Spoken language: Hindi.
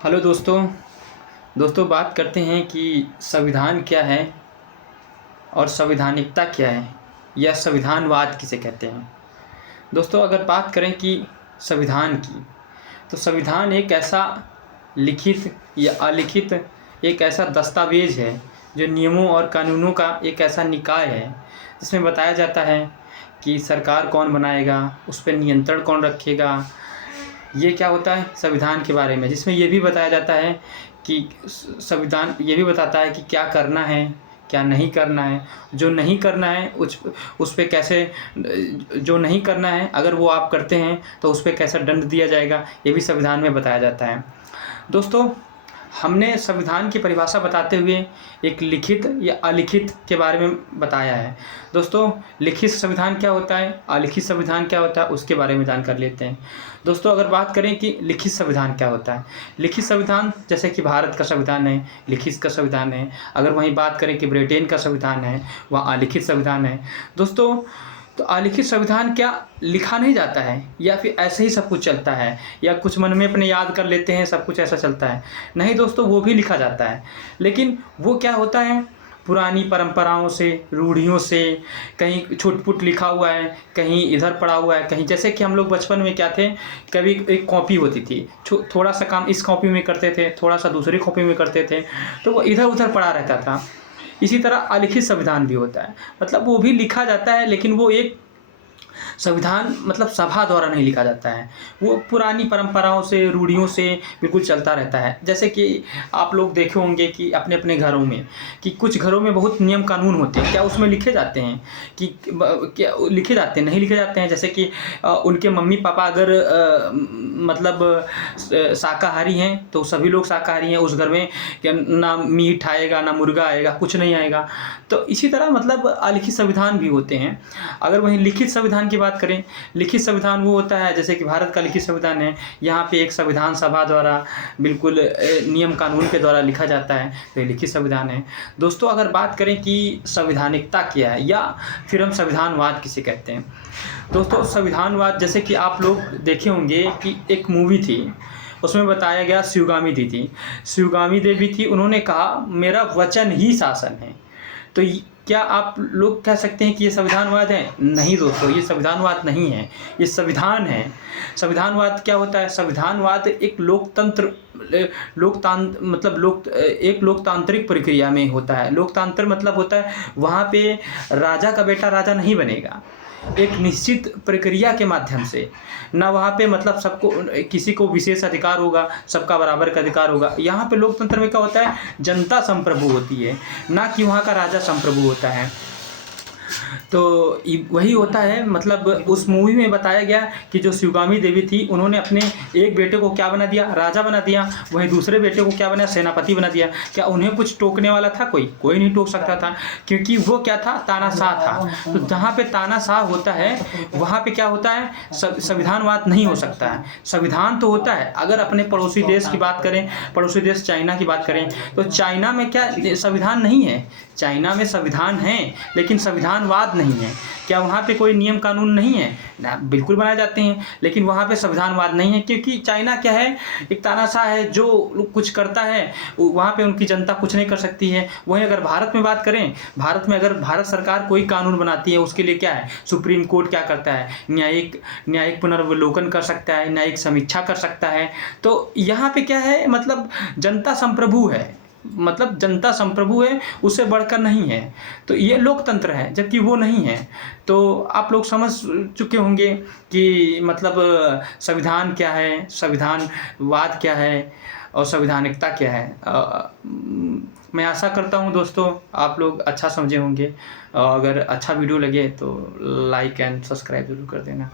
हेलो दोस्तों बात करते हैं कि संविधान क्या है और संवैधानिकता क्या है या संविधानवाद किसे कहते हैं। दोस्तों अगर बात करें कि संविधान की, तो संविधान एक ऐसा लिखित या अलिखित एक ऐसा दस्तावेज है जो नियमों और कानूनों का एक ऐसा निकाय है जिसमें बताया जाता है कि सरकार कौन बनाएगा, उस पर नियंत्रण कौन रखेगा। ये क्या होता है संविधान के बारे में, जिसमें ये भी बताया जाता है कि संविधान ये भी बताता है कि क्या करना है, क्या नहीं करना है, जो नहीं करना है उस पे कैसे, जो नहीं करना है अगर वो आप करते हैं तो उस पे कैसा दंड दिया जाएगा, ये भी संविधान में बताया जाता है। दोस्तों हमने संविधान की परिभाषा बताते हुए एक लिखित या अलिखित के बारे में बताया है। दोस्तों लिखित संविधान क्या होता है, अलिखित संविधान क्या होता है, उसके बारे में जानकर लेते हैं। दोस्तों अगर बात करें कि लिखित संविधान क्या होता है, लिखित संविधान जैसे कि भारत का संविधान है, लिखित का संविधान है। अगर वहीं बात करें कि ब्रिटेन का संविधान है, वह अलिखित संविधान है। दोस्तों तो अलिखित संविधान क्या लिखा नहीं जाता है या फिर ऐसे ही सब कुछ चलता है या कुछ मन में अपने याद कर लेते हैं, सब कुछ ऐसा चलता है? नहीं दोस्तों, वो भी लिखा जाता है, लेकिन वो क्या होता है पुरानी परंपराओं से, रूढ़ियों से, कहीं छुट-पुट लिखा हुआ है, कहीं इधर पड़ा हुआ है, कहीं जैसे कि हम लोग बचपन में क्या थे, कभी एक कॉपी होती थी, थोड़ा सा काम इस कॉपी में करते थे, थोड़ा सा दूसरी कॉपी में करते थे, तो वो इधर उधर पड़ा रहता था। इसी तरह अलिखित संविधान भी होता है, मतलब वो भी लिखा जाता है लेकिन वो एक संविधान मतलब सभा द्वारा नहीं लिखा जाता है, वो पुरानी परंपराओं से, रूढ़ियों से बिल्कुल चलता रहता है। जैसे कि आप लोग देखे होंगे कि अपने अपने घरों में कि कुछ घरों में बहुत नियम कानून होते हैं, क्या उसमें लिखे जाते हैं कि क्या लिखे जाते हैं? नहीं लिखे जाते हैं। जैसे कि उनके मम्मी पापा अगर मतलब शाकाहारी हैं तो सभी लोग शाकाहारी हैं, उस घर में ना मीट आएगा, ना मुर्गा आएगा, कुछ नहीं आएगा। तो इसी तरह मतलब अलिखित संविधान भी होते हैं। अगर वहीं लिखित संविधान की बात करें, लिखित संविधान वो होता है जैसे कि भारत का लिखित संविधान है, यहाँ पे एक संविधान सभा द्वारा बिल्कुल नियम कानून के द्वारा लिखा जाता है, तो ये लिखित संविधान है। दोस्तों अगर बात करें कि संवैधानिकता क्या है या फिर हम संविधानवाद किसे कहते हैं, दोस्तों संविधानवाद जैसे कि आप लोग देखे होंगे कि एक मूवी थी, उसमें बताया गया शिवगामी देवी थी, उन्होंने कहा मेरा वचन ही शासन है। तो क्या आप लोग कह सकते हैं कि ये संविधानवाद है? नहीं दोस्तों, ये संविधानवाद नहीं है, ये संविधान है। संविधानवाद क्या होता है? संविधानवाद एक एक लोकतांत्रिक प्रक्रिया में होता है। लोकतंत्र मतलब होता है वहाँ पे राजा का बेटा राजा नहीं बनेगा, एक निश्चित प्रक्रिया के माध्यम से, ना वहाँ पे मतलब सबको किसी को विशेष अधिकार होगा, सबका बराबर का अधिकार होगा। यहाँ पे लोकतंत्र में क्या होता है, जनता संप्रभु होती है, ना कि वहाँ का राजा संप्रभु होता है। तो वही होता है, मतलब उस मूवी में बताया गया कि जो शिवगामी देवी थी उन्होंने अपने एक बेटे को क्या बना दिया, राजा बना दिया, वहीं दूसरे बेटे को क्या बनाया, सेनापति बना दिया। क्या उन्हें कुछ टोकने वाला था? कोई नहीं टोक सकता था, क्योंकि वो क्या था, तानाशाह था। तो जहाँ पे तानाशाह होता है वहाँ पे क्या होता है, संविधानवाद नहीं हो सकता है। संविधान तो होता है। अगर अपने पड़ोसी देश की बात करें, पड़ोसी देश चाइना की बात करें, तो चाइना में क्या संविधान नहीं है? चाइना में संविधान है लेकिन संविधानवाद नहीं है। क्या वहाँ पे कोई नियम कानून नहीं है? ना, बिल्कुल बनाए जाते हैं, लेकिन वहाँ पे संविधानवाद नहीं है, क्योंकि चाइना क्या है, एक तानाशाह है, जो कुछ करता है वहाँ पे उनकी जनता कुछ नहीं कर सकती है। वहीं अगर भारत में बात करें, भारत में अगर भारत सरकार कोई कानून बनाती है, उसके लिए क्या है, सुप्रीम कोर्ट क्या करता है, न्यायिक पुनर्वलोकन कर सकता है, न्यायिक समीक्षा कर सकता है। तो यहाँ पे क्या है, मतलब जनता संप्रभु है, मतलब जनता संप्रभु है, उससे बढ़कर नहीं है। तो ये लोकतंत्र है, जबकि वो नहीं है। तो आप लोग समझ चुके होंगे कि मतलब संविधान क्या है, संविधानवाद क्या है और संवैधानिकता क्या है। मैं आशा करता हूँ दोस्तों आप लोग अच्छा समझे होंगे। अगर अच्छा वीडियो लगे तो लाइक एंड सब्सक्राइब जरूर कर देना।